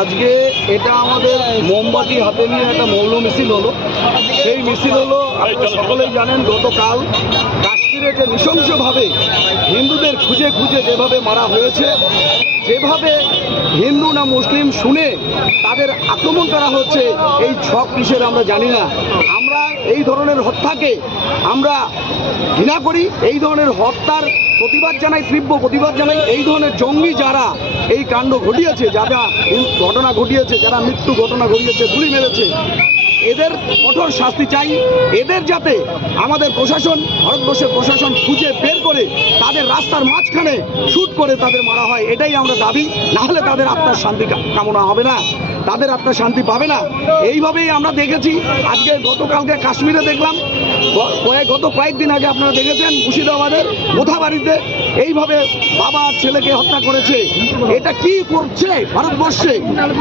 আজকে এটা আমাদের মোমবাতি হাতে নিয়ে একটা মৌল মিছিল হলো। সেই মিছিল হলো, আপনারা সকলেই জানেন, গতকাল কাশ্মীরে যে নৃশংসভাবে হিন্দুদের খুঁজে খুঁজে যেভাবে মারা হয়েছে, যেভাবে হিন্দু না মুসলিম শুনে তাদের আক্রমণ করা হচ্ছে, এই ছক কিসের আমরা জানি না। আমরা এই ধরনের হত্যাকে আমরা ঘৃণা করি, এই ধরনের হত্যার প্রতিবাদ জানাই, তীব্র প্রতিবাদ জানাই। এই ধরনের জঙ্গি যারা এই কাণ্ড ঘটিয়েছে, যারা ঘটনা ঘটিয়েছে, যারা মৃত্যু ঘটনা ঘটিয়েছে, গুলি মেরেছে, এদের কঠোর শাস্তি চাই। এদের যাতে আমাদের প্রশাসন, ভারতবর্ষের প্রশাসন খুঁজে বের করে তাদের রাস্তার মাঝখানে শুট করে তাদের মারা হয়, এটাই আমরা দাবি। নাহলে তাদের আত্মার শান্তি কামনা হবে না, তাদের আত্মার শান্তি পাবে না। এইভাবেই আমরা দেখেছি। আজকে গতকালকে কাশ্মীরে দেখলাম, গত কয়েকদিন আগে আপনারা দেখেছেন মুর্শিদাবাদের মোথাবাড়িতে এইভাবে বাবা ছেলেকে হত্যা করেছে। এটা কি করছে ভারতবর্ষে?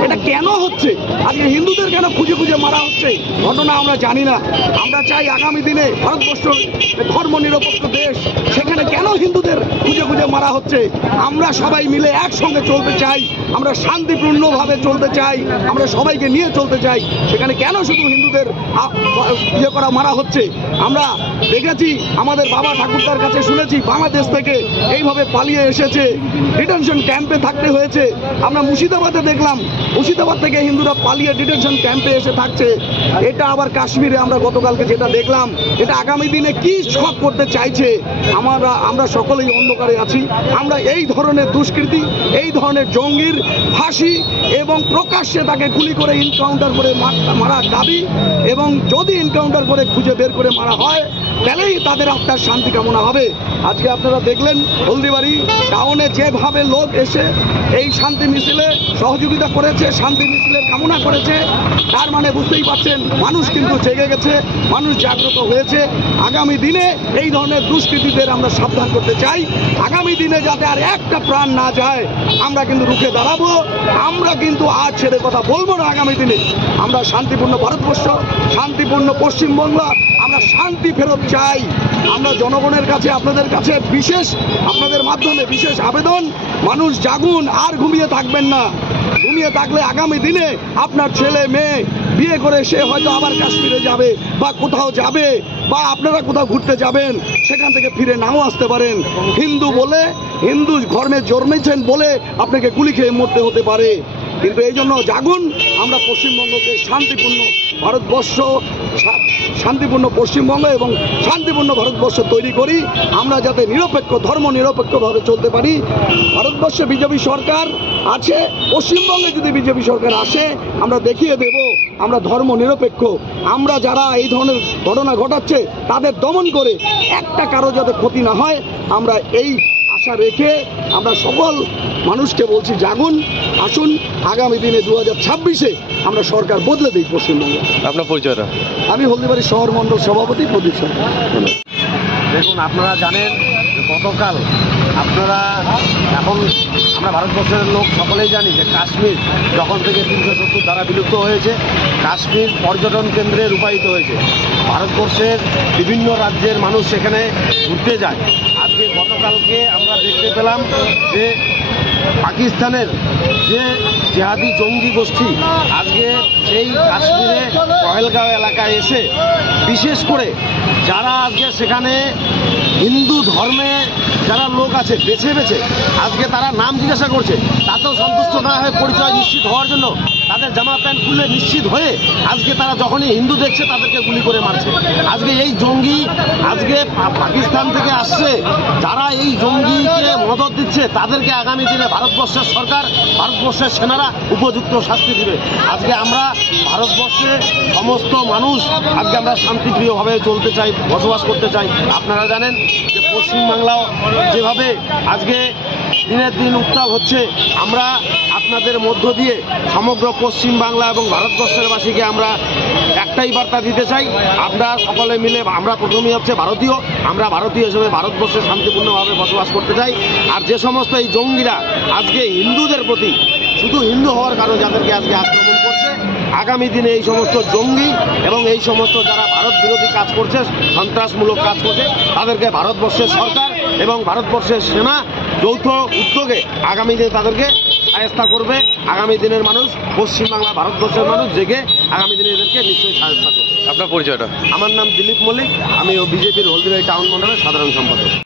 এটা কেন হচ্ছে? আজকে হিন্দুদের কেন খুঁজে খুঁজে মারা হচ্ছে? ঘটনা আমরা জানি না। আমরা চাই আগামী দিনে ভারতবর্ষ ধর্ম নিরপেক্ষ দেশ, সেখানে কেন হিন্দুদের খুঁজে খুঁজে মারা হচ্ছে? আমরা সবাই মিলে একসঙ্গে চলতে চাই, আমরা শান্তিপূর্ণভাবে চলতে চাই, আমরা সবাইকে নিয়ে চলতে চাই। সেখানে কেন শুধু হিন্দুদের মারা হচ্ছে? আমরা দেখেছি, আমাদের বাবা ঠাকুরদার কাছে শুনেছি, বাংলাদেশ থেকে এইভাবে পালিয়ে এসেছে, ডিটেনশন ক্যাম্পে থাকতে হয়েছে। আমরা মুর্শিদাবাদে দেখলাম, মুর্শিদাবাদ থেকে হিন্দুরা পালিয়ে ডিটেনশন ক্যাম্পে এসে থাকছে। এটা আবার কাশ্মীরে আমরা গতকালকে যেটা দেখলাম, এটা আগামী দিনে কি ছক করতে চাইছে? আমরা সকলেই অন্ধকারে আছি। আমরা এই ধরনের দুষ্কৃতি, এই ধরনের জঙ্গির ফাঁসি এবং প্রকাশ্যে তাকে গুলি করে এনকাউন্টার করে মারার দাবি, এবং যদি এনকাউন্টার করে খুঁজে বের করে মারা হয় তাহলেই তাদের আত্মার শান্তি কামনা হবে। আজকে আপনারা দেখলেন হলদিবাড়ি টাউনে যেভাবে লোক এসে এই শান্তি মিছিলে সহযোগিতা করেছে, শান্তি মিছিলের কামনা করেছে, তার মানে বুঝতেই পারছেন মানুষ কিন্তু জেগে গেছে, মানুষ জাগ্রত হয়েছে। আগামী দিনে এই ধরনের দুষ্কৃতীদের আমরা সাবধান করতে চাই। আগামী দিনে যাতে আর একটা প্রাণ না যায়, আমরা কিন্তু রুখে দাঁড়াবো। আমরা কিন্তু আর ছেড়ে কথা বলবো না। আগামী দিনে আমরা শান্তিপূর্ণ ভারতবর্ষ, শান্তিপূর্ণ পশ্চিমবঙ্গ, আমরা শান্তি ফেরত চাই। আমরা জনগণের কাছে, আপনাদের কাছে আপনাদের মাধ্যমে বিশেষ আবেদন, মানুষ জাগুন, আর ঘুমিয়ে থাকবেন না। ঘুমিয়ে থাকলে আগামী দিনে আপনার ছেলে মেয়ে বিয়ে করে সে হয়তো আবার কাশ্মীরে যাবে বা কোথাও যাবে, বা আপনারা কোথাও ঘুরতে যাবেন, সেখান থেকে ফিরে নাও আসতে পারেন। হিন্দু বলে, হিন্দু ধর্মে জন্মেছেন বলে আপনাকে গুলি খেয়ে মরতে হতে পারে। কিন্তু এই জন্য জাগুন, আমরা পশ্চিমবঙ্গকে শান্তিপূর্ণ ভারতবর্ষ, শান্তিপূর্ণ পশ্চিমবঙ্গ এবং শান্তিপূর্ণ ভারতবর্ষ তৈরি করি। আমরা যাতে নিরপেক্ষ, ধর্ম নিরপেক্ষভাবে চলতে পারি। ভারতবর্ষে বিজেপি সরকার আছে, পশ্চিমবঙ্গে যদি বিজেপি সরকার আসে, আমরা দেখিয়ে দেব আমরা ধর্ম নিরপেক্ষ। আমরা যারা এই ধরনের ঘটনা ঘটাচ্ছে তাদের দমন করে একটা কারো যাতে ক্ষতি না হয়, আমরা এই আশা রেখে আমরা সকল মানুষকে বলছি, জাগুন, আসুন। আগামী দিনে 2026-এ আমরা সরকার বদলে দিই পশ্চিমবঙ্গে। আপনার পরিচয়টা? আমি হলদিবাড়ি শহর মণ্ডল সভাপতি প্রদীপ সরকার। দেখুন, আপনারা জানেন যে গতকাল আমরা ভারতবর্ষের লোক সকলেই জানি যে কাশ্মীর যখন থেকে 370 ধারা বিলুপ্ত হয়েছে, কাশ্মীর পর্যটন কেন্দ্রে রূপায়িত হয়েছে। ভারতবর্ষের বিভিন্ন রাজ্যের মানুষ সেখানে ঘুরতে যায়। আজকে গতকালকে আমরা দেখতে পেলাম যে পাকিস্তানের যে জেহাদি জঙ্গি গোষ্ঠী আজকে সেই কাশ্মীরে পহেলগাঁও এলাকায় এসে, বিশেষ করে যারা আজকে সেখানে হিন্দু ধর্মে যারা লোক আছে বেছে বেছে আজকে তারা নাম জিজ্ঞাসা করছে, তাতেও সন্তুষ্ট না হয়ে পরিচয় নিশ্চিত হওয়ার জন্য তাদের জামা প্যান্ট খুলে নিশ্চিত হয়ে আজকে তারা যখনই হিন্দু দেখছে তাদেরকে গুলি করে মারছে। আজকে এই জঙ্গি আজকে পাকিস্তান থেকে আসছে, যারা এই জঙ্গিকে মদত দিচ্ছে তাদেরকে আগামী দিনে ভারতবর্ষের সরকার, ভারতবর্ষের সেনারা উপযুক্ত শাস্তি দিবে। আজকে আমরা ভারতবর্ষে সমস্ত মানুষ আজকে আমরা শান্তিপ্রিয়ভাবে চলতে চাই, বসবাস করতে চাই। আপনারা জানেন যে পশ্চিমবাংলাও যেভাবে আজকে দিনের দিন উত্তাল হচ্ছে, আমরা আপনাদের মধ্য দিয়ে সমগ্র পশ্চিমবাংলা এবং ভারতবর্ষের বাসীকে আমরা একটাই বার্তা দিতে চাই, আমরা সকলে মিলে, আমরা প্রথমেই হচ্ছে ভারতীয়, আমরা ভারতীয় হিসেবে ভারতবর্ষে শান্তিপূর্ণভাবে বসবাস করতে চাই। আর যে সমস্ত এই জঙ্গিরা আজকে হিন্দুদের প্রতি, শুধু হিন্দু হওয়ার কারণে যাদেরকে আজকে আক্রমণ করছে, আগামী দিনে এই সমস্ত জঙ্গি এবং এই সমস্ত যারা ভারত বিরোধী কাজ করছে, সন্ত্রাসমূলক কাজ করছে, তাদেরকে ভারতবর্ষের সরকার এবং ভারতবর্ষের সেনা যৌথ উদ্যোগে আগামী দিনে তাদেরকে সাহায্য করবে। আগামী দিনের মানুষ, পশ্চিমবাংলা ভারতবর্ষের মানুষ জেগে আগামী দিনে এদেরকে নিশ্চয়ই সাহায্য করবে। আপনার পরিচয়টা? আমার নাম দিলীপ মল্লিক, আমি বিজেপির হলদিবাড়ি টাউন মন্ডলের সাধারণ সম্পাদক।